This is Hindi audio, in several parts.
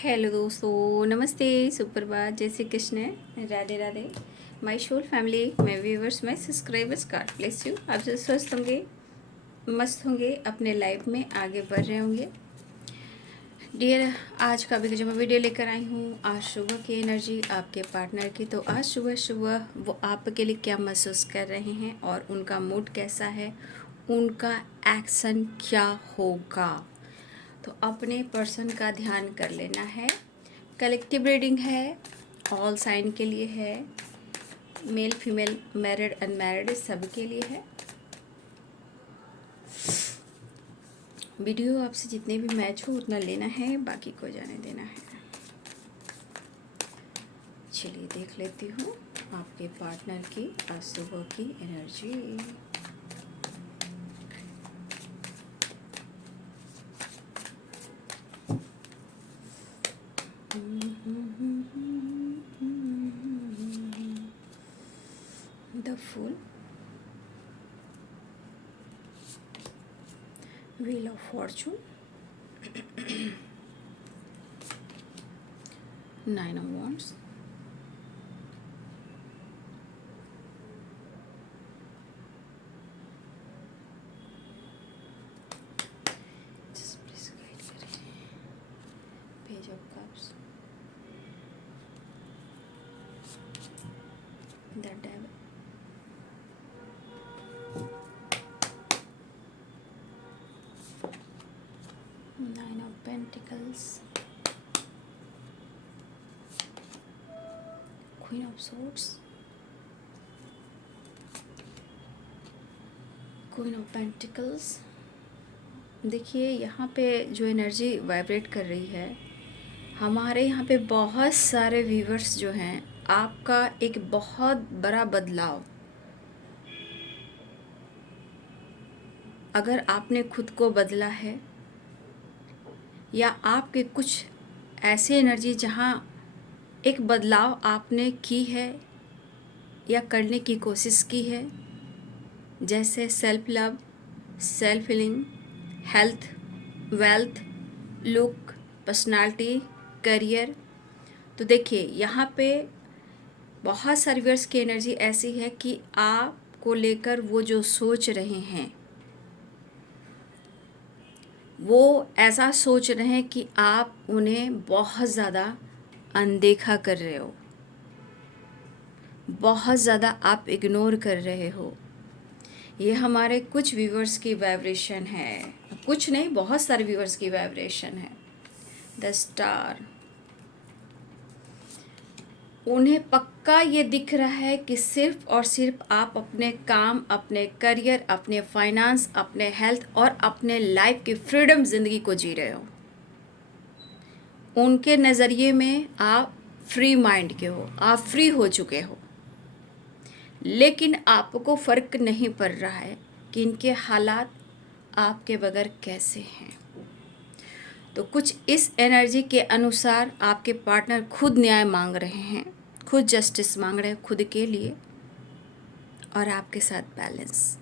हेलो दोस्तों, नमस्ते, सुप्रभात, जय Shri Krishna, Radhe Radhe. My soul family, my viewers, my subscribers, God bless you. आप जो स्वस्थ होंगे, मस्त होंगे, अपने लाइफ में आगे बढ़ रहे होंगे। डियर, आज का भी जो मैं वीडियो लेकर आई हूँ, आज सुबह की एनर्जी आपके पार्टनर की। तो आज सुबह सुबह वो आपके लिए क्या महसूस कर रहे हैं और उनका मूड कैसा है, उनका एक्शन क्या होगा। तो अपने पर्सन का ध्यान कर लेना है। कलेक्टिव रीडिंग है, ऑल साइन के लिए है, मेल फीमेल, मैरिड अनमैरिड सबके लिए है। वीडियो आपसे जितने भी मैच हो उतना लेना है, बाकी को जाने देना है। चलिए देख लेती हूँ आपके पार्टनर की आज सुबह की energy. The fool, wheel of fortune, 9 of wands, please guide करें, page of cups, the devil, Nine of Pentacles, Queen of Swords, Queen of Pentacles। देखिए यहाँ पे जो एनर्जी वाइब्रेट कर रही है, हमारे यहाँ पे बहुत सारे व्यूवर्स जो हैं, आपका एक बहुत बड़ा बदलाव, अगर आपने खुद को बदला है या आपके कुछ ऐसी एनर्जी जहाँ एक बदलाव आपने की है या करने की कोशिश की है, जैसे self love, self healing, health, wealth, look, personality, career. तो देखिए यहाँ पे बहुत सारे व्यूअर्स की एनर्जी ऐसी है कि आपको लेकर वो जो सोच रहे हैं, वो ऐसा सोच रहे हैं कि आप उन्हें बहुत ज़्यादा अनदेखा कर रहे हो, बहुत ज़्यादा आप इग्नोर कर रहे हो। ये हमारे कुछ व्यूवर्स की वाइब्रेशन है, कुछ नहीं, बहुत सारे व्यूवर्स की वाइब्रेशन है। द स्टार, उन्हें पक्का ये दिख रहा है कि सिर्फ और सिर्फ आप अपने काम, अपने करियर, अपने फाइनेंस, अपने हेल्थ और अपने लाइफ की फ्रीडम ज़िंदगी को जी रहे हो। उनके नज़रिए में आप फ्री माइंड के हो, आप फ्री हो चुके हो, लेकिन आपको फ़र्क नहीं पड़ रहा है कि इनके हालात आपके बगैर कैसे हैं। तो कुछ इस एनर्जी के अनुसार आपके पार्टनर खुद न्याय मांग रहे हैं, खुद जस्टिस मांग रहे हैं खुद के लिए और आपके साथ balance.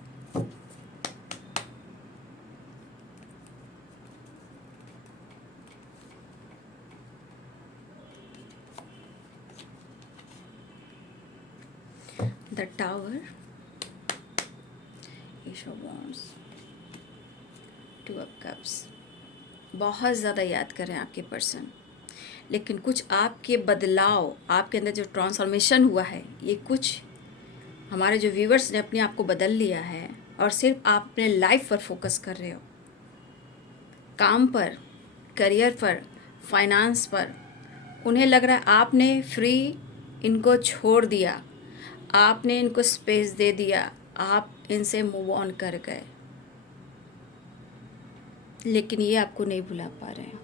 The tower, ace of wands, two of cups. बहुत ज़्यादा याद कर रहे हैं आपके पर्सन, लेकिन कुछ आपके बदलाव, आपके अंदर जो ट्रांसफॉर्मेशन हुआ है, ये कुछ हमारे जो व्यूवर्स ने अपने आप को बदल लिया है और सिर्फ आप अपने लाइफ पर फोकस कर रहे हो, काम पर, करियर पर, फाइनेंस पर। उन्हें लग रहा है आपने फ्री इनको छोड़ दिया, आपने इनको स्पेस दे दिया, आप इनसे मूव ऑन कर गए, लेकिन ये आपको नहीं भुला पा रहे हैं।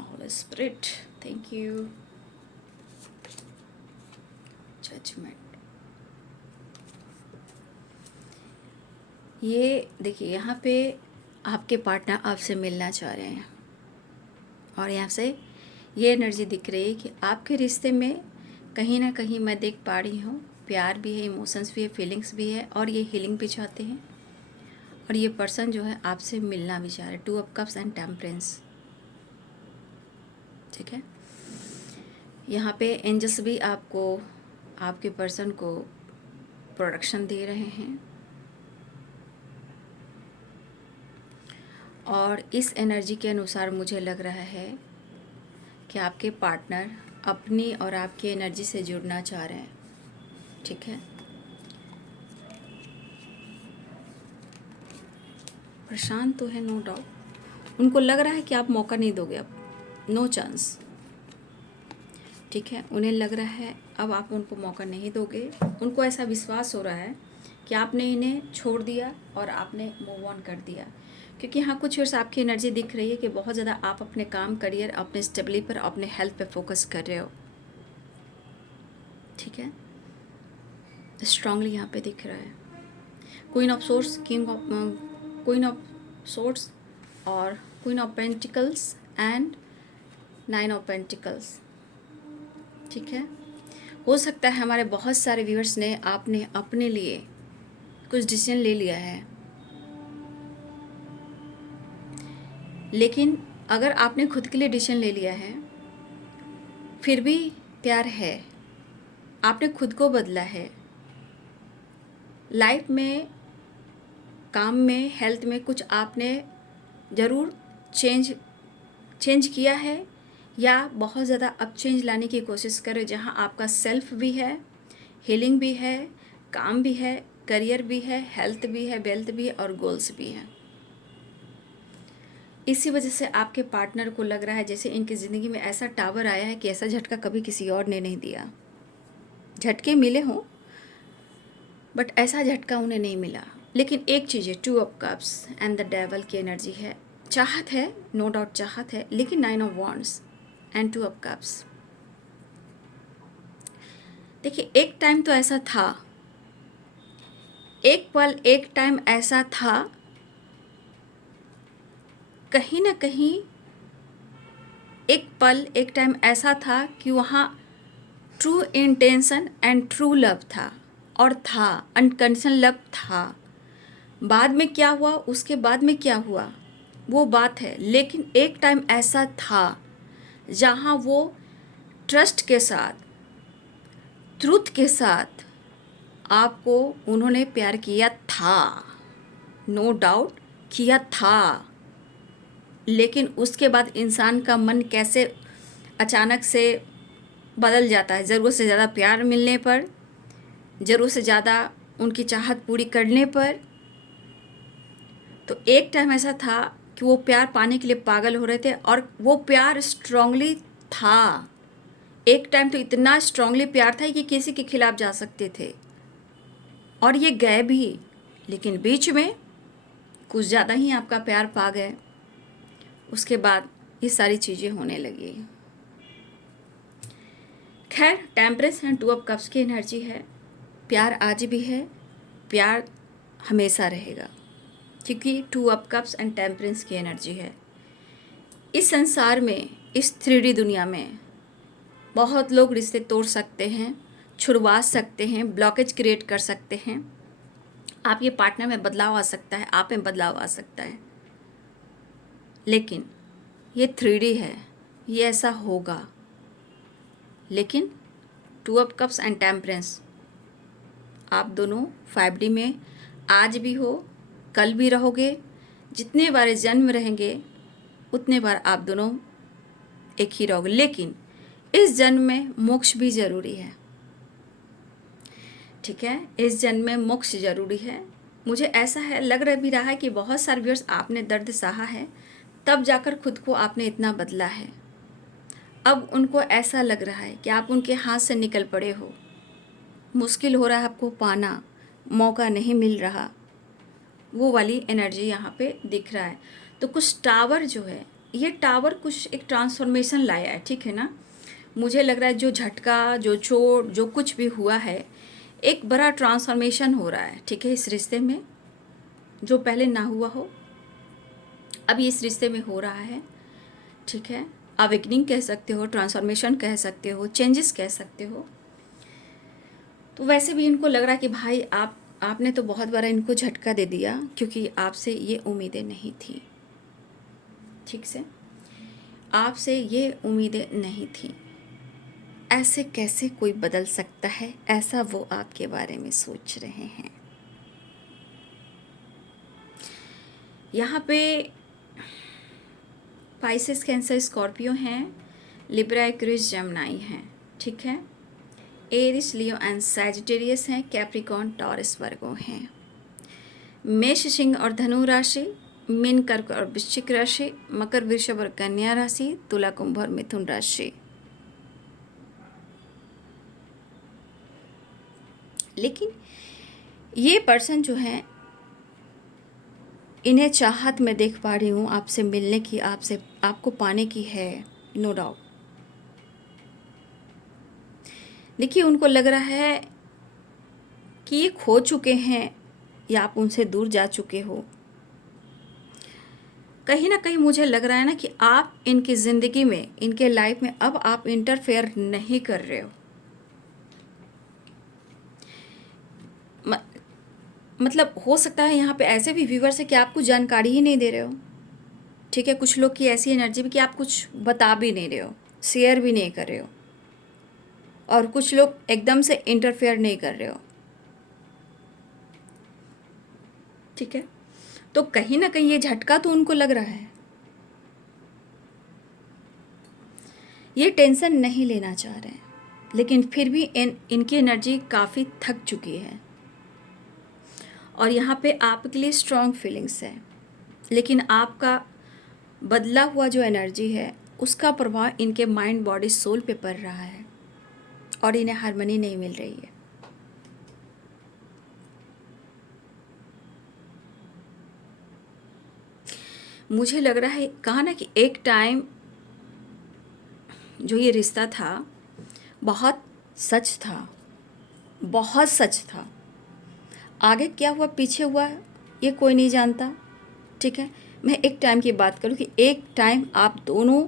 Holy spirit, thank you. Judgement, ये देखिए यहाँ पे आपके पार्टनर आपसे मिलना चाह रहे हैं और यहाँ से ये एनर्जी दिख रही है कि आपके रिश्ते में कहीं ना कहीं मैं देख पा रही हूँ प्यार भी है, इमोशंस भी है, फीलिंग्स भी है और ये हीलिंग भी चाहते हैं। और ये पर्सन जो है आपसे मिलना भी चाह रहे, 2 ऑफ कप्स एंड टेम्परेंस। ठीक है, यहाँ पे एंजल्स भी आपको, आपके पर्सन को प्रोडक्शन दे रहे हैं। और इस एनर्जी के अनुसार मुझे लग रहा है कि आपके पार्टनर अपनी और आपकी एनर्जी से जुड़ना चाह रहे हैं। ठीक है, परेशान तो है नो डाउट, उनको लग रहा है कि आप मौका नहीं दोगे, अब नो चांस। ठीक है, उन्हें लग रहा है अब आप उनको मौका नहीं दोगे। उनको ऐसा विश्वास हो रहा है कि आपने इन्हें छोड़ दिया और आपने मूव ऑन कर दिया, क्योंकि यहाँ कुछ वर्ष आपकी एनर्जी दिख रही है कि बहुत ज़्यादा आप अपने काम, करियर, अपने स्टेबिलिटी पर, अपने हेल्थ पे फोकस कर रहे हो। ठीक है, स्ट्रांगली यहाँ पे दिख रहा है queen of swords, queen of swords और queen of pentacles and 9 of pentacles. ठीक है, हो सकता है हमारे बहुत सारे व्यूअर्स ने, आपने अपने लिए कुछ डिसीजन ले लिया है, लेकिन अगर आपने खुद के लिए डिसीजन ले लिया है फिर भी प्यार है, आपने खुद को बदला है, लाइफ में, काम में, हेल्थ में कुछ आपने ज़रूर चेंज किया है, या बहुत ज़्यादा अब चेंज लाने की कोशिश करें, जहाँ आपका सेल्फ भी है, हीलिंग भी है, काम भी है, करियर भी है, हेल्थ भी है, वेल्थ भी है और गोल्स भी है। इसी वजह से आपके पार्टनर को लग रहा है जैसे इनकी ज़िंदगी में ऐसा टावर आया है कि ऐसा झटका कभी किसी और ने नहीं दिया। झटके मिले हों बट ऐसा झटका उन्हें नहीं मिला। लेकिन एक चीज़ है, 2 of cups and the devil की एनर्जी है, चाहत है, नो डाउट चाहत है, लेकिन 9 of wands and 2 of cups. देखिए, एक टाइम तो ऐसा था, एक पल, एक टाइम ऐसा था, कहीं ना कहीं एक पल, एक टाइम ऐसा था कि वहाँ true intention and true love था, और था अनकंडीशनल लव था। बाद में क्या हुआ, उसके बाद में क्या हुआ वो बात है, लेकिन एक टाइम ऐसा था जहाँ वो ट्रस्ट के साथ, ट्रूथ के साथ आपको उन्होंने प्यार किया था, नो डाउट किया था। लेकिन उसके बाद इंसान का मन कैसे अचानक से बदल जाता है, ज़रूरत से ज़्यादा प्यार मिलने पर, ज़रूरत से ज़्यादा उनकी चाहत पूरी करने पर। तो एक टाइम ऐसा था कि वो प्यार पाने के लिए पागल हो रहे थे, और वो प्यार स्ट्रांगली था। एक टाइम तो इतना स्ट्रांगली प्यार था कि किसी के खिलाफ जा सकते थे, और ये गए भी, लेकिन बीच में कुछ ज़्यादा ही आपका प्यार पा गए। उसके बाद ये सारी चीज़ें होने लगी। खैर, टेम्परेंस एंड 2 ऑफ कप्स की एनर्जी है, प्यार आज भी है, प्यार हमेशा रहेगा, क्योंकि 2 ऑफ कप्स एंड टेम्परेंस की एनर्जी है। इस संसार में, इस 3D दुनिया में बहुत लोग रिश्ते तोड़ सकते हैं, छुड़वा सकते हैं, ब्लॉकेज क्रिएट कर सकते हैं। आपके पार्टनर में बदलाव आ सकता है, आप में बदलाव आ सकता है, लेकिन ये 3D है, ये ऐसा होगा। लेकिन 2 ऑफ कप्स एंड टेम्परेंस, आप दोनों 5D में आज भी हो, कल भी रहोगे। जितने बार जन्म रहेंगे उतने बार आप दोनों एक ही रहोगे, लेकिन इस जन्म में मोक्ष भी ज़रूरी है। ठीक है, इस जन्म में मोक्ष ज़रूरी है। मुझे ऐसा है, लग रहा भी रहा है कि बहुत सारे व्यूअर्स आपने दर्द सहा है, तब जाकर खुद को आपने इतना बदला है। अब उनको ऐसा लग रहा है कि आप उनके हाथ से निकल पड़े हो, मुश्किल हो रहा है आपको पाना, मौका नहीं मिल रहा, वो वाली एनर्जी यहाँ पे दिख रहा है। तो कुछ टावर जो है, ये टावर कुछ एक ट्रांसफॉर्मेशन लाया है। ठीक है ना, मुझे लग रहा है जो झटका, जो चोट, जो कुछ भी हुआ है, एक बड़ा ट्रांसफॉर्मेशन हो रहा है। ठीक है, इस रिश्ते में जो पहले ना हुआ हो, अब इस रिश्ते में हो रहा है। ठीक है, अवेकनिंग कह सकते हो, ट्रांसफॉर्मेशन कह सकते हो, चेंजेस कह सकते हो। तो वैसे भी इनको लग रहा है कि भाई आप आपने तो बहुत बार इनको झटका दे दिया क्योंकि आपसे ये उम्मीदें नहीं थी, ठीक से आपसे ये उम्मीदें नहीं थी। ऐसे कैसे कोई बदल सकता है, ऐसा वो आपके बारे में सोच रहे हैं। यहाँ पे पाइसेस, कैंसर, स्कॉर्पियो हैं, लिब्रा, एक्वेरियस, जेमिनी हैं, ठीक है। एरिस, लियो एंड सैजिटेरियस हैं, कैप्रिकॉर्न, टॉरस, वर्गो हैं। मेष, सिंह और धनु राशि, मीन, कर्क और वृश्चिक राशि, मकर, वृषभ और कन्या राशि, तुला, कुंभ और मिथुन राशि। लेकिन ये पर्सन जो है, इन्हें चाहत मैं देख पा रही हूँ आपसे मिलने की, आपको पाने की है, नो डाउट। देखिए, उनको लग रहा है कि ये खो चुके हैं या आप उनसे दूर जा चुके हो। कहीं ना कहीं मुझे लग रहा है ना कि आप इनकी ज़िंदगी में, इनके लाइफ में अब आप इंटरफेयर नहीं कर रहे हो। मतलब हो सकता है यहाँ पे ऐसे भी व्यूवर्स है कि आप कुछ जानकारी ही नहीं दे रहे हो, ठीक है। कुछ लोग की ऐसी एनर्जी भी कि आप कुछ बता भी नहीं रहे हो, शेयर भी नहीं कर रहे हो, और कुछ लोग एकदम से इंटरफेयर नहीं कर रहे हो, ठीक है। तो कहीं ना कहीं ये झटका तो उनको लग रहा है, ये टेंशन नहीं लेना चाह रहे हैं, लेकिन फिर भी इनकी एनर्जी काफ़ी थक चुकी है और यहाँ पे आपके लिए स्ट्रॉन्ग फीलिंग्स है। लेकिन आपका बदला हुआ जो एनर्जी है उसका प्रभाव इनके माइंड, बॉडी, सोल पे पड़ रहा है और इन्हें हार्मनी नहीं मिल रही है। मुझे लग रहा है, कहा ना कि एक टाइम जो ये रिश्ता था बहुत सच था, बहुत सच था। आगे क्या हुआ, पीछे हुआ, ये कोई नहीं जानता, ठीक है। मैं एक टाइम की बात करूँ कि एक टाइम आप दोनों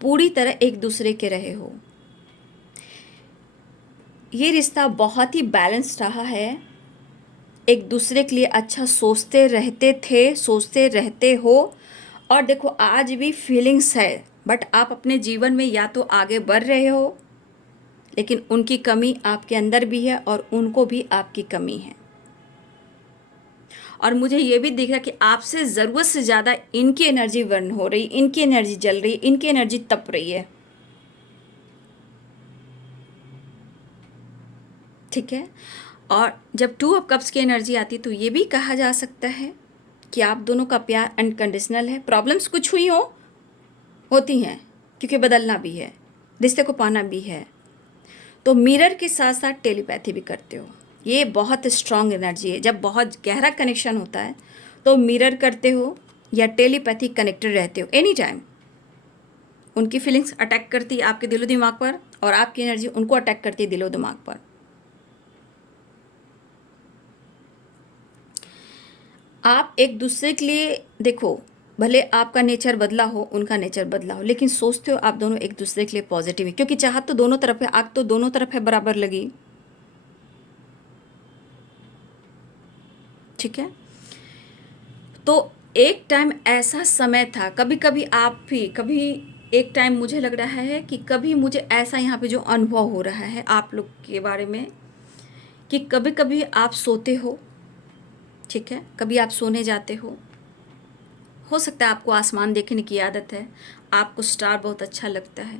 पूरी तरह एक दूसरे के रहे हो। ये रिश्ता बहुत ही बैलेंस रहा है, एक दूसरे के लिए अच्छा सोचते रहते थे, सोचते रहते हो। और देखो, आज भी फीलिंग्स है, बट आप अपने जीवन में या तो आगे बढ़ रहे हो, लेकिन उनकी कमी आपके अंदर भी है और उनको भी आपकी कमी है। और मुझे ये भी दिख रहा है कि आपसे ज़रूरत से ज़्यादा इनकी एनर्जी बर्न हो रही, इनकी एनर्जी जल रही, इनकी एनर्जी तप रही है, ठीक है। और जब 2 ऑफ कप्स की एनर्जी आती है तो ये भी कहा जा सकता है कि आप दोनों का प्यार अनकंडीशनल है। प्रॉब्लम्स कुछ हुई होती हैं, क्योंकि बदलना भी है, रिश्ते को पाना भी है। तो मिरर के साथ साथ टेलीपैथी भी करते हो, ये बहुत स्ट्रॉन्ग एनर्जी है। जब बहुत गहरा कनेक्शन होता है तो मिरर करते हो या टेलीपैथी कनेक्टेड रहते हो एनी टाइम। उनकी फीलिंग्स अटैक करती है आपके दिलो दिमाग पर और आपकी एनर्जी उनको अटैक करती है दिलो दिमाग पर। आप एक दूसरे के लिए, देखो, भले आपका नेचर बदला हो, उनका नेचर बदला हो, लेकिन सोचते हो आप दोनों एक दूसरे के लिए पॉजिटिव है, क्योंकि चाहत तो दोनों तरफ है, आग तो दोनों तरफ है, बराबर लगी, ठीक है। तो एक टाइम ऐसा समय था, कभी कभी आप भी, कभी एक टाइम मुझे लग रहा है कि कभी मुझे ऐसा यहाँ पे जो अनुभव हो रहा है आप लोग के बारे में, कि कभी कभी आप सोते हो, ठीक है, कभी आप सोने जाते हो सकता है आपको आसमान देखने की आदत है, आपको स्टार बहुत अच्छा लगता है,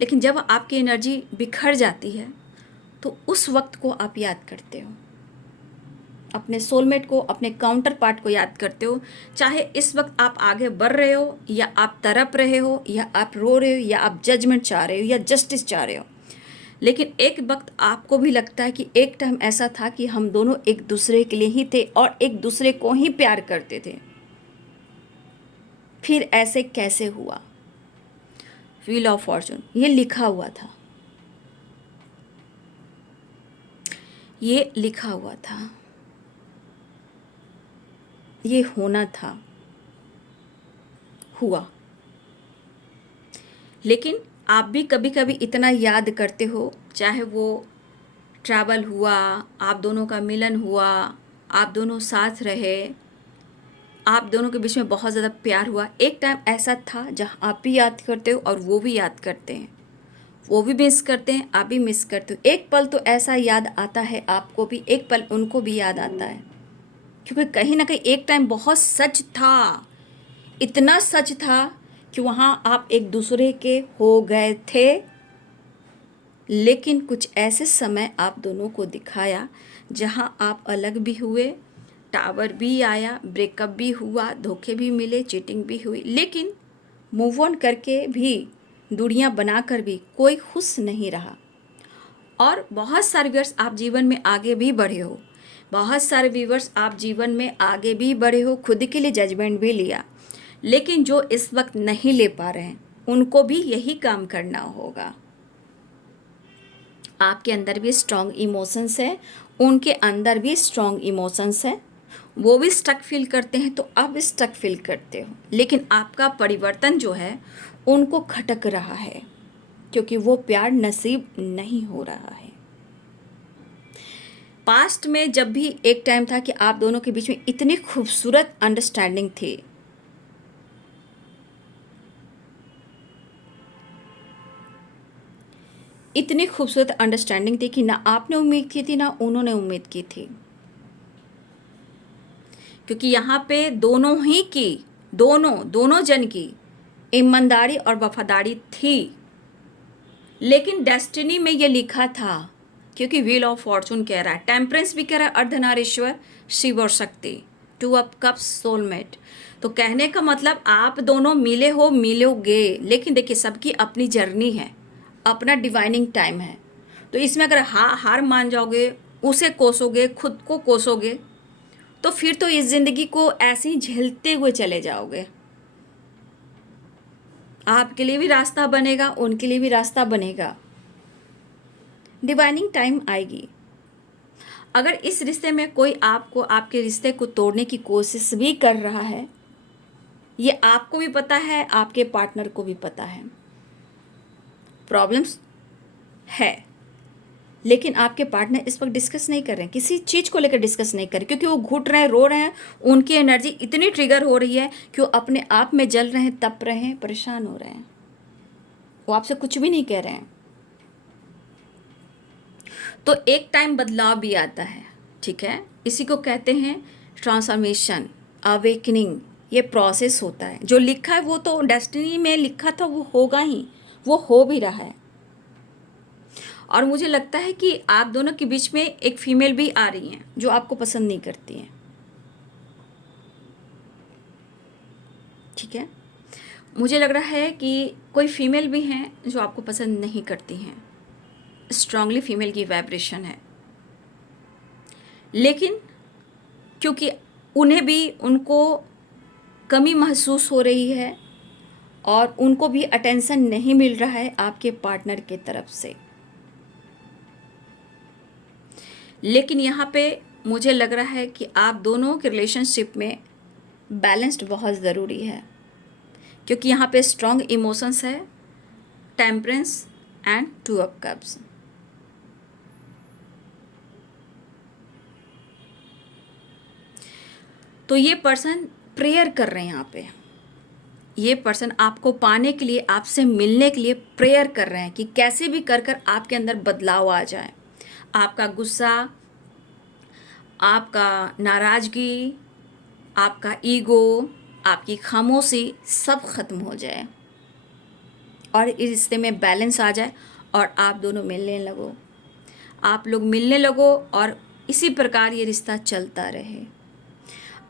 लेकिन जब आपकी एनर्जी बिखर जाती है तो उस वक्त को आप याद करते हो, अपने सोलमेट को, अपने काउंटर पार्ट को याद करते हो। चाहे इस वक्त आप आगे बढ़ रहे हो या आप तड़प रहे हो या आप रो रहे हो या आप जजमेंट चाह रहे हो या जस्टिस चाह रहे हो, लेकिन एक वक्त आपको भी लगता है कि एक टाइम ऐसा था कि हम दोनों एक दूसरे के लिए ही थे और एक दूसरे को ही प्यार करते थे। फिर ऐसे कैसे हुआ? व्हील ऑफ फॉर्चून, ये लिखा हुआ था, ये लिखा हुआ था, ये होना था, हुआ। लेकिन आप भी कभी कभी इतना याद करते हो, चाहे वो ट्रैवल हुआ, आप दोनों का मिलन हुआ, आप दोनों साथ रहे, आप दोनों के बीच में बहुत ज़्यादा प्यार हुआ। एक टाइम ऐसा था जहाँ आप भी याद करते हो और वो भी याद करते हैं, वो भी मिस करते हैं, आप भी मिस करते हो। एक पल तो ऐसा याद आता है आपको भी, एक पल उनको भी याद आता है, क्योंकि कहीं ना कहीं एक टाइम बहुत सच था, इतना सच था कि वहाँ आप एक दूसरे के हो गए थे। लेकिन कुछ ऐसे समय आप दोनों को दिखाया जहाँ आप अलग भी हुए, टावर भी आया, ब्रेकअप भी हुआ, धोखे भी मिले, चीटिंग भी हुई, लेकिन मूव ऑन करके भी, दूरियां बनाकर भी कोई खुश नहीं रहा। और बहुत सारे व्यूअर्स आप जीवन में आगे भी बढ़े हो, बहुत सारे व्यूअर्स आप जीवन में आगे भी बढ़े हो, खुद के लिए जजमेंट भी लिया, लेकिन जो इस वक्त नहीं ले पा रहे हैं उनको भी यही काम करना होगा। आपके अंदर भी स्ट्रॉन्ग इमोशंस है, उनके अंदर भी स्ट्रॉन्ग इमोशंस है, वो भी स्टक फील करते हैं तो आप भी स्टक फील करते हो, लेकिन आपका परिवर्तन जो है उनको खटक रहा है, क्योंकि वो प्यार नसीब नहीं हो रहा है। पास्ट में जब भी एक टाइम था कि आप दोनों के बीच में इतनी खूबसूरत अंडरस्टैंडिंग थी, इतनी खूबसूरत अंडरस्टैंडिंग थी कि ना आपने उम्मीद की थी ना उन्होंने उम्मीद की थी, क्योंकि यहाँ पे दोनों ही की, दोनों जन की ईमानदारी और वफादारी थी। लेकिन डेस्टिनी में ये लिखा था, क्योंकि व्हील ऑफ फॉर्चून कह रहा है, टेम्परेंस भी कह रहा है, अर्धनारीश्वर, शिव और शक्ति, टू ऑफ कप्स, सोलमेट। तो कहने का मतलब आप दोनों मिले हो, मिलोगे, लेकिन देखिए सबकी अपनी जर्नी है, अपना डिवाइनिंग टाइम है। तो इसमें अगर हार मान जाओगे, उसे कोसोगे, खुद को कोसोगे, तो फिर तो इस ज़िंदगी को ऐसे ही झेलते हुए चले जाओगे। आपके लिए भी रास्ता बनेगा, उनके लिए भी रास्ता बनेगा, डिवाइनिंग टाइम आएगी। अगर इस रिश्ते में कोई आपको, आपके रिश्ते को तोड़ने की कोशिश भी कर रहा है, ये आपको भी पता है, आपके पार्टनर को भी पता है, प्रॉब्लम्स है, लेकिन आपके पार्टनर इस वक्त डिस्कस नहीं कर रहे हैं, किसी चीज़ को लेकर डिस्कस नहीं कर रहे, क्योंकि वो घुट रहे हैं, रो रहे हैं, उनकी एनर्जी इतनी ट्रिगर हो रही है कि वो अपने आप में जल रहे हैं, तप रहे हैं, परेशान हो रहे हैं, वो आपसे कुछ भी नहीं कह रहे हैं। तो एक टाइम बदलाव भी आता है, ठीक है, इसी को कहते हैं ट्रांसफॉर्मेशन, अवेकनिंग। ये प्रोसेस होता है, जो लिखा है वो तो डेस्टिनी में लिखा था, वो होगा ही, वो हो भी रहा है। और मुझे लगता है कि आप दोनों के बीच में एक फीमेल भी आ रही हैं जो आपको पसंद नहीं करती हैं, ठीक है, मुझे लग रहा है कि कोई फीमेल भी हैं जो आपको पसंद नहीं करती हैं, स्ट्रांगली फीमेल की वाइब्रेशन है, लेकिन क्योंकि उन्हें भी, उनको कमी महसूस हो रही है और उनको भी अटेंशन नहीं मिल रहा है आपके पार्टनर के तरफ से। लेकिन यहाँ पे मुझे लग रहा है कि आप दोनों के रिलेशनशिप में बैलेंस्ड बहुत ज़रूरी है, क्योंकि यहाँ पे स्ट्रॉन्ग इमोशंस है, temperance and to of cups. तो ये पर्सन प्रेयर कर रहे हैं यहाँ पे, ये पर्सन आपको पाने के लिए, आपसे मिलने के लिए प्रेयर कर रहे हैं कि कैसे भी कर कर आपके अंदर बदलाव आ जाए, आपका गुस्सा, आपका नाराज़गी, आपका ईगो, आपकी खामोशी सब ख़त्म हो जाए और इस रिश्ते में बैलेंस आ जाए और आप दोनों मिलने लगो, आप लोग मिलने लगो और इसी प्रकार ये रिश्ता चलता रहे।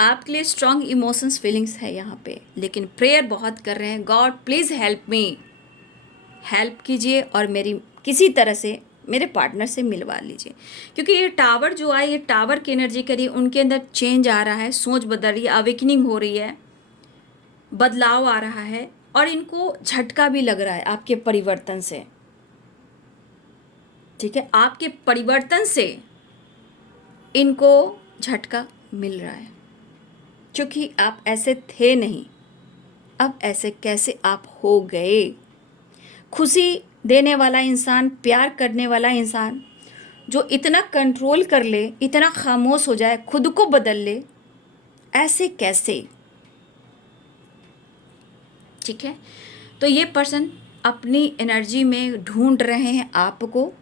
आपके लिए स्ट्रॉन्ग इमोशंस, फीलिंग्स है यहाँ पे, लेकिन प्रेयर बहुत कर रहे हैं, God please help me, help कीजिए और मेरी किसी तरह से मेरे पार्टनर से मिलवा लीजिए। क्योंकि ये टावर जो आए, ये टावर की एनर्जी करिए, उनके अंदर चेंज आ रहा है, सोच बदल रही है, अवेकनिंग हो रही है, बदलाव आ रहा है और इनको झटका भी लग रहा है आपके परिवर्तन से, ठीक है, आपके परिवर्तन से इनको झटका मिल रहा है, क्योंकि आप ऐसे थे नहीं, अब ऐसे कैसे आप हो गए। खुशी देने वाला इंसान, प्यार करने वाला इंसान जो इतना कंट्रोल कर ले, इतना खामोश हो जाए, खुद को बदल ले, ऐसे कैसे? ठीक है, तो ये पर्सन अपनी एनर्जी में ढूंढ रहे हैं आपको।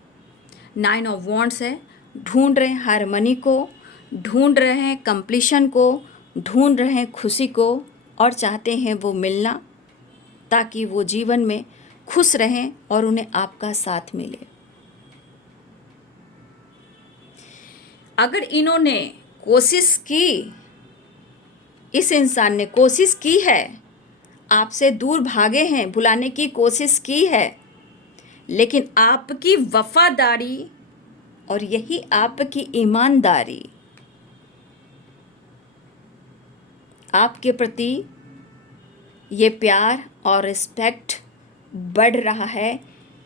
9 ऑफ वॉन्ड्स है, ढूंढ रहे हैं हारमनी को, ढूंढ रहे हैं कंप्लीशन को, ढूंढ रहे हैं खुशी को, और चाहते हैं वो मिलना, ताकि वो जीवन में खुश रहें और उन्हें आपका साथ मिले। अगर इन्होंने कोशिश की, इस इंसान ने कोशिश की है, आपसे दूर भागे हैं, भुलाने की कोशिश की है, लेकिन आपकी वफादारी और यही आपकी ईमानदारी आपके प्रति ये प्यार और रिस्पेक्ट बढ़ रहा है,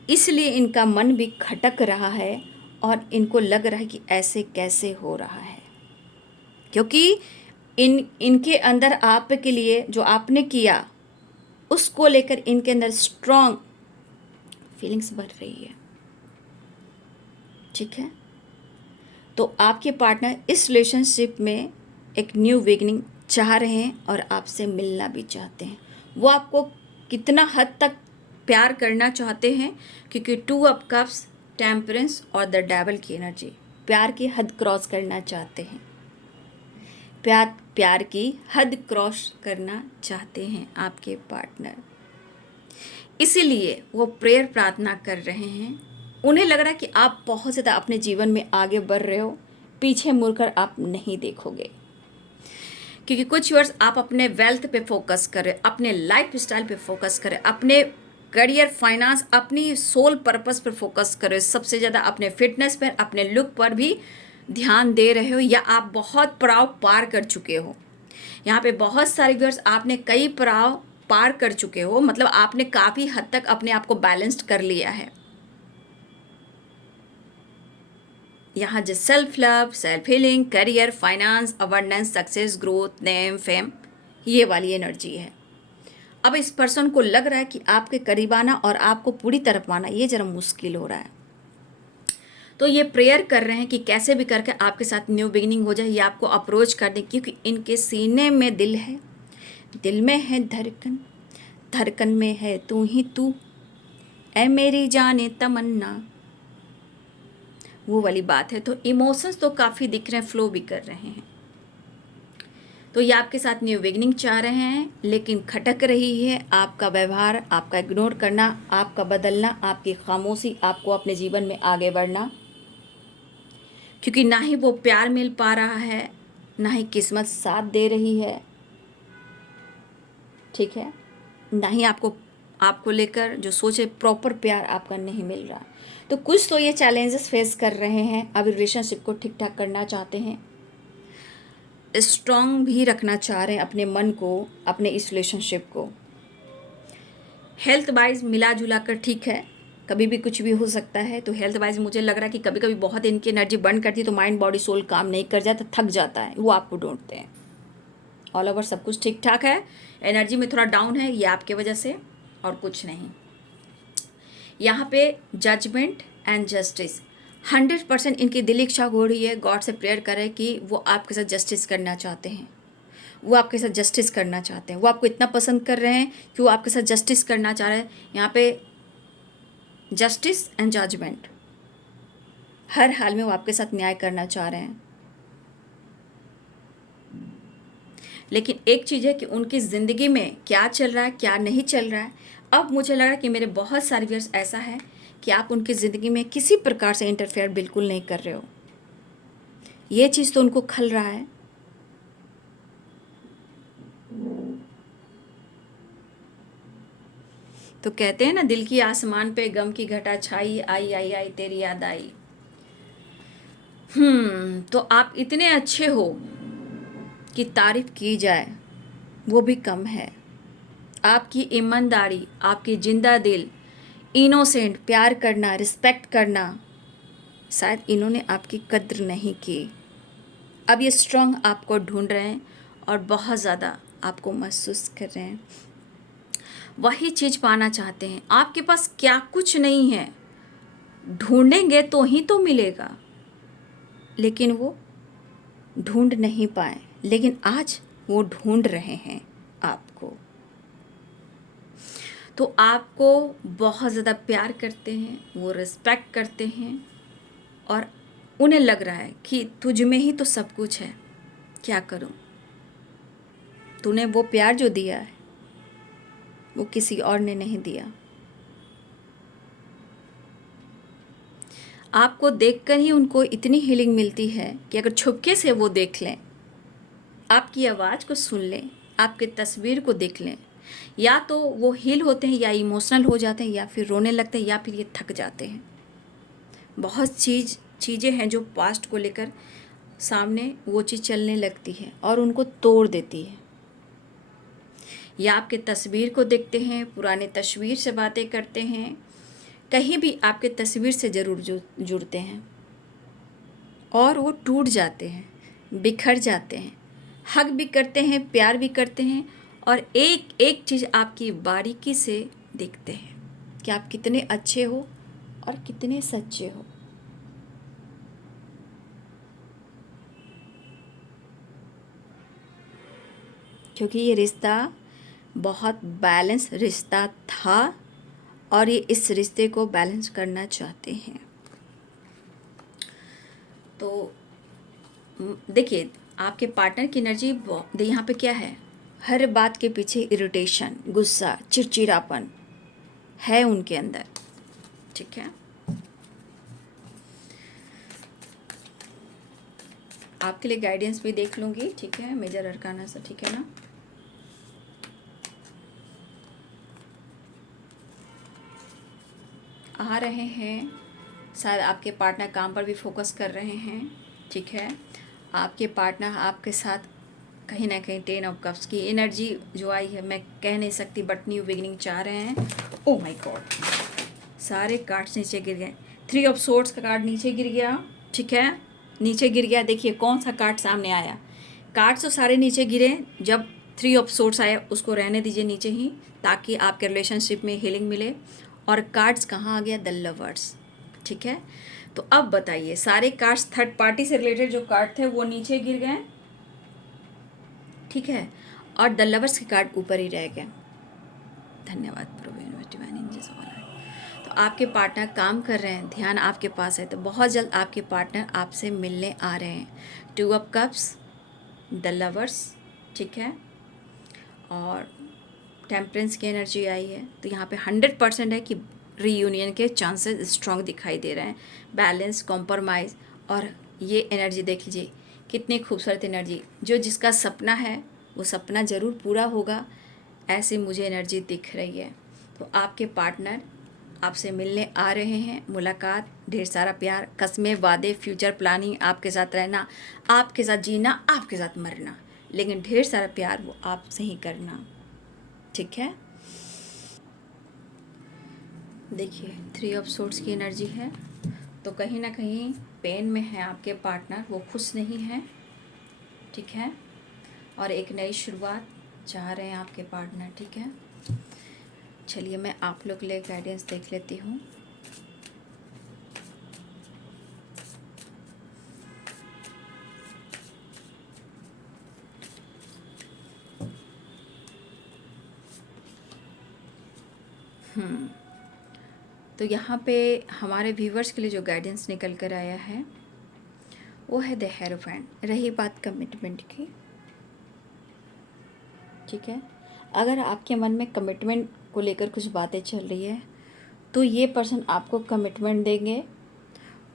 इसलिए इनका मन भी खटक रहा है और इनको लग रहा है कि ऐसे कैसे हो रहा है, क्योंकि इनके अंदर आपके लिए जो आपने किया उसको लेकर इनके अंदर स्ट्रॉन्ग फीलिंग्स बढ़ रही है। ठीक है, तो आपके पार्टनर इस रिलेशनशिप में एक न्यू बिगिनिंग चाह रहे हैं और आपसे मिलना भी चाहते हैं। वो आपको कितना हद तक प्यार करना चाहते हैं, क्योंकि 2 ऑफ कप्स, टेम्परेंस और द डेविल की एनर्जी, प्यार की हद क्रॉस करना चाहते हैं, प्यार की हद क्रॉस करना चाहते हैं आपके पार्टनर। इसीलिए वो प्रेयर प्रार्थना कर रहे हैं। उन्हें लग रहा है कि आप बहुत ज़्यादा अपने जीवन में आगे बढ़ रहे हो, पीछे मुड़कर आप नहीं देखोगे, क्योंकि कुछ वर्ष आप अपने वेल्थ पे फोकस करें, अपने लाइफ स्टाइल पे फोकस करें, अपने करियर, फाइनेंस, अपनी सोल पर्पस पर फोकस करें, सबसे ज़्यादा अपने फिटनेस पर, अपने लुक पर भी ध्यान दे रहे हो, या आप बहुत पड़ाव पार कर चुके हो। यहाँ पे बहुत सारे व्यूअर्स, आपने कई पड़ाव पार कर चुके हो, मतलब आपने काफ़ी हद तक अपने आप को बैलेंस्ड कर लिया है। यहाँ जो self love, self healing, career, finance, abundance, success, growth, name, fame, ये वाली एनर्जी है। अब इस पर्सन को लग रहा है कि आपके करीब आना और आपको पूरी तरफ आना ये ज़रा मुश्किल हो रहा है, तो ये प्रेयर कर रहे हैं कि कैसे भी करके आपके साथ न्यू बिगिनिंग हो जाए, ये आपको अप्रोच कर दें, क्योंकि इनके सीने में दिल है, दिल में है धड़कन, धड़कन में है तू ही तू, ऐ मेरी जाने तमन्ना, वो वाली बात है। तो इमोशंस तो काफ़ी दिख रहे हैं, फ्लो भी कर रहे हैं। तो ये आपके साथ न्यू बिगिनिंग चाह रहे हैं, लेकिन खटक रही है आपका व्यवहार, आपका इग्नोर करना, आपका बदलना, आपकी खामोशी, आपको अपने जीवन में आगे बढ़ना, क्योंकि ना ही वो प्यार मिल पा रहा है, ना ही किस्मत साथ दे रही है। ठीक है, ना ही आपको लेकर जो सोचे प्रॉपर प्यार आपका नहीं मिल रहा। तो कुछ तो ये चैलेंजेस फेस कर रहे हैं, अभी रिलेशनशिप को ठीक ठाक करना चाहते हैं, स्ट्रॉन्ग भी रखना चाह रहे हैं अपने मन को, अपने इस रिलेशनशिप को। हेल्थ वाइज मिला जुला कर ठीक है, कभी भी कुछ भी हो सकता है। तो हेल्थ वाइज मुझे लग रहा है कि कभी कभी बहुत इनकी एनर्जी बर्न करती है, तो माइंड बॉडी सोल काम नहीं कर जाता, थक जाता है, वो आपको ढूंढते हैं। ऑल ओवर सब कुछ ठीक ठाक है, एनर्जी में थोड़ा डाउन है, ये आपके वजह से और कुछ नहीं। यहाँ पे जजमेंट एंड जस्टिस 100% इनकी दिल इच्छा हो रही है। गॉड से प्रेयर करें कि वो आपके साथ जस्टिस करना चाहते हैं, वो आपके साथ जस्टिस करना चाहते हैं, वो आपको इतना पसंद कर रहे हैं कि वो आपके साथ जस्टिस करना चाह रहे हैं। यहाँ पे जस्टिस एंड जजमेंट, हर हाल में वो आपके साथ न्याय करना चाह रहे हैं। लेकिन एक चीज़ है कि उनकी ज़िंदगी में क्या चल रहा है, क्या नहीं चल रहा है। अब मुझे लग रहा है कि मेरे बहुत सारे व्यूअर्स ऐसा है कि आप उनकी ज़िंदगी में किसी प्रकार से इंटरफेयर बिल्कुल नहीं कर रहे हो, ये चीज़ तो उनको खल रहा है। तो कहते हैं ना, दिल की आसमान पे गम की घटा छाई, आई आई आई तेरी याद आई। तो आप इतने अच्छे हो कि तारीफ की जाए वो भी कम है। आपकी ईमानदारी, आपकी जिंदा दिल, इनोसेंट, प्यार करना, रिस्पेक्ट करना, शायद इन्होंने आपकी कद्र नहीं की। अब ये स्ट्रॉन्ग आपको ढूंढ रहे हैं और बहुत ज़्यादा आपको महसूस कर रहे हैं, वही चीज़ पाना चाहते हैं। आपके पास क्या कुछ नहीं है, ढूंढेंगे तो ही तो मिलेगा। लेकिन वो ढूंढ नहीं पाए, लेकिन आज वो ढूंढ रहे हैं आपको। तो आपको बहुत ज़्यादा प्यार करते हैं, वो रिस्पेक्ट करते हैं और उन्हें लग रहा है कि तुझ में ही तो सब कुछ है, क्या करूं। तूने वो प्यार जो दिया है वो किसी और ने नहीं दिया। आपको देखकर ही उनको इतनी हीलिंग मिलती है कि अगर छुपके से वो देख लें, आपकी आवाज़ को सुन लें, आपके तस्वीर को देख लें, या तो वो हील होते हैं या इमोशनल हो जाते हैं या फिर रोने लगते हैं या फिर ये थक जाते हैं। बहुत चीज़ें हैं जो पास्ट को लेकर सामने वो चीज़ चलने लगती है और उनको तोड़ देती है। या आपके तस्वीर को देखते हैं, पुराने तस्वीर से बातें करते हैं, कहीं भी आपके तस्वीर से ज़रूर जुड़ते हैं और वो टूट जाते हैं, बिखर जाते हैं, हक भी करते हैं, प्यार भी करते हैं और एक एक चीज़ आपकी बारीकी से देखते हैं कि आप कितने अच्छे हो और कितने सच्चे हो। क्योंकि ये रिश्ता बहुत बैलेंस रिश्ता था और ये इस रिश्ते को बैलेंस करना चाहते हैं। तो देखिए, आपके पार्टनर की एनर्जी यहाँ पे क्या है, हर बात के पीछे इरिटेशन, गुस्सा, चिड़चिड़ापन है उनके अंदर। ठीक है, आपके लिए गाइडेंस भी देख लूँगी। ठीक है, मेजर अरकाना से, ठीक है ना। आ रहे हैं, शायद आपके पार्टनर काम पर भी फोकस कर रहे हैं। ठीक है, आपके पार्टनर आपके साथ कहीं ना कहीं 10 ऑफ कप्स की एनर्जी जो आई है, मैं कह नहीं सकती, बट न्यू बिगिनिंग चाह रहे हैं। ओह माय गॉड, सारे कार्ड्स नीचे गिर गए। 3 ऑफ सोर्ड्स का कार्ड नीचे गिर गया। ठीक है, नीचे गिर गया। देखिए कौन सा कार्ड सामने आया। कार्ड्स तो सारे नीचे गिरे, जब 3 ऑफ सोर्ड्स आया उसको रहने दीजिए नीचे ही, ताकि आपके रिलेशनशिप में हीलिंग मिले। और कार्ड्स कहाँ आ गया, द लवर्स। ठीक है, तो अब बताइए, सारे कार्ड्स थर्ड पार्टी से रिलेटेड जो कार्ड थे वो नीचे गिर गए। ठीक है, और द लवर्स के कार्ड ऊपर ही रह गए। धन्यवाद प्रभु डिवाइन एंजल्स वाला। तो आपके पार्टनर काम कर रहे हैं, ध्यान आपके पास है, तो बहुत जल्द आपके पार्टनर आपसे मिलने आ रहे हैं। 2 ऑफ कप्स, द लवर्स। ठीक है, और टेम्परेंस की एनर्जी आई है। तो यहाँ पे 100% है कि रीयूनियन के चांसेस स्ट्रॉन्ग दिखाई दे रहे हैं। बैलेंस, कॉम्प्रोमाइज़, और ये एनर्जी देख लीजिए कितनी खूबसूरत एनर्जी। जो जिसका सपना है वो सपना ज़रूर पूरा होगा, ऐसी मुझे एनर्जी दिख रही है। तो आपके पार्टनर आपसे मिलने आ रहे हैं, मुलाकात, ढेर सारा प्यार, कस्में, वादे, फ्यूचर प्लानिंग, आपके साथ रहना, आपके साथ जीना, आपके साथ मरना, लेकिन ढेर सारा प्यार वो आपसे ही करना। ठीक है, देखिए 3 ऑफ सोर्ड्स की एनर्जी है। तो कहीं ना कहीं पेन में है आपके पार्टनर, वो खुश नहीं है। ठीक है, और एक नई शुरुआत चाह रहे हैं आपके पार्टनर। ठीक है, चलिए मैं आप लोग के लिए गाइडेंस देख लेती हूँ। तो यहाँ पे हमारे व्यूवर्स के लिए जो गाइडेंस निकल कर आया है वो है द हेरोफेंट। रही बात कमिटमेंट की, ठीक है, अगर आपके मन में कमिटमेंट को लेकर कुछ बातें चल रही है तो ये पर्सन आपको कमिटमेंट देंगे।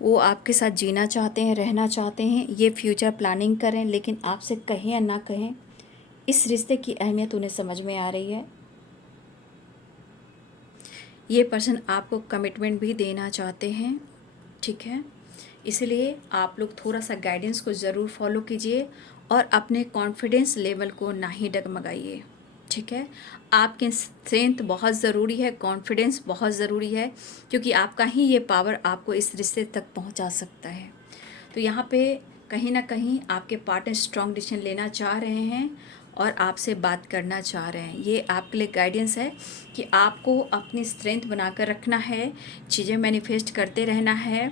वो आपके साथ जीना चाहते हैं, रहना चाहते हैं, ये फ्यूचर प्लानिंग करें, लेकिन आपसे कहें या ना कहें, इस रिश्ते की अहमियत उन्हें समझ में आ रही है। ये पर्सन आपको कमिटमेंट भी देना चाहते हैं। ठीक है, इसलिए आप लोग थोड़ा सा गाइडेंस को ज़रूर फॉलो कीजिए और अपने कॉन्फिडेंस लेवल को ना ही डगमगाइए। ठीक है, आपकी स्ट्रेंथ बहुत ज़रूरी है, कॉन्फिडेंस बहुत ज़रूरी है, क्योंकि आपका ही ये पावर आपको इस रिश्ते तक पहुंचा सकता है। तो यहाँ पे कहीं ना कहीं आपके पार्टनर स्ट्रॉन्ग डिसीजन लेना चाह रहे हैं और आपसे बात करना चाह रहे हैं। ये आपके लिए गाइडेंस है कि आपको अपनी स्ट्रेंथ बनाकर रखना है, चीज़ें मैनिफेस्ट करते रहना है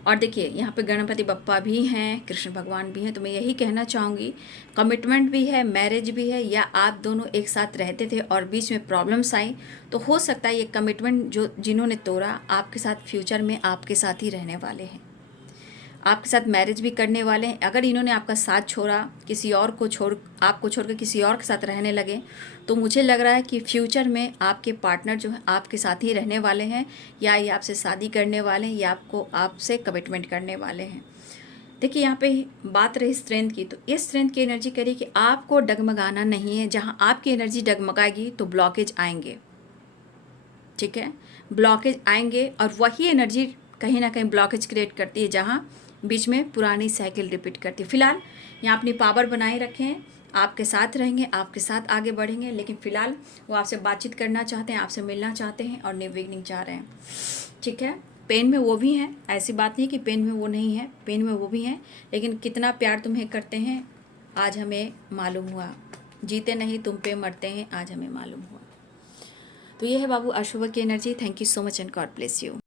और देखिए यहाँ पे गणपति बप्पा भी हैं, कृष्ण भगवान भी हैं। तो मैं यही कहना चाहूँगी, कमिटमेंट भी है, मैरिज भी है, या आप दोनों एक साथ रहते थे और बीच में प्रॉब्लम्स आई, तो हो सकता है ये कमिटमेंट जो जिन्होंने तोड़ा आपके साथ फ्यूचर में आपके साथ ही रहने वाले हैं, आपके साथ मैरिज भी करने वाले हैं। अगर इन्होंने आपका साथ छोड़ा, किसी और को आपको छोड़कर किसी और के साथ रहने लगे, तो मुझे लग रहा है कि फ्यूचर में आपके पार्टनर जो है आपके साथ ही रहने वाले हैं, या ये आपसे शादी करने वाले हैं, या आपसे कमिटमेंट करने वाले हैं। देखिए यहाँ पे बात रही स्ट्रेंथ की, तो इस स्ट्रेंथ की एनर्जी करी कि आपको डगमगाना नहीं है। जहाँ आपकी एनर्जी डगमगाएगी तो ब्लॉकेज आएंगे, ठीक है, ब्लॉकेज आएंगे, और वही एनर्जी कहीं ना कहीं ब्लॉकेज क्रिएट करती है, जहाँ बीच में पुरानी साइकिल रिपीट करती है। फिलहाल यहाँ अपनी पावर बनाए रखें, आपके साथ रहेंगे, आपके साथ आगे बढ़ेंगे, लेकिन फिलहाल वो आपसे बातचीत करना चाहते हैं, आपसे मिलना चाहते हैं और न्यू बिगिनिंग चाह रहे हैं, ठीक है। पेन में वो भी हैं, ऐसी बात नहीं कि पेन में वो नहीं है, पेन में वो भी हैं, लेकिन कितना प्यार तुम्हें करते हैं आज हमें मालूम हुआ, जीते नहीं तुम पे मरते हैं आज हमें मालूम हुआ। तो ये है बाबू अशुभ की energy. Thank you so much and God bless you.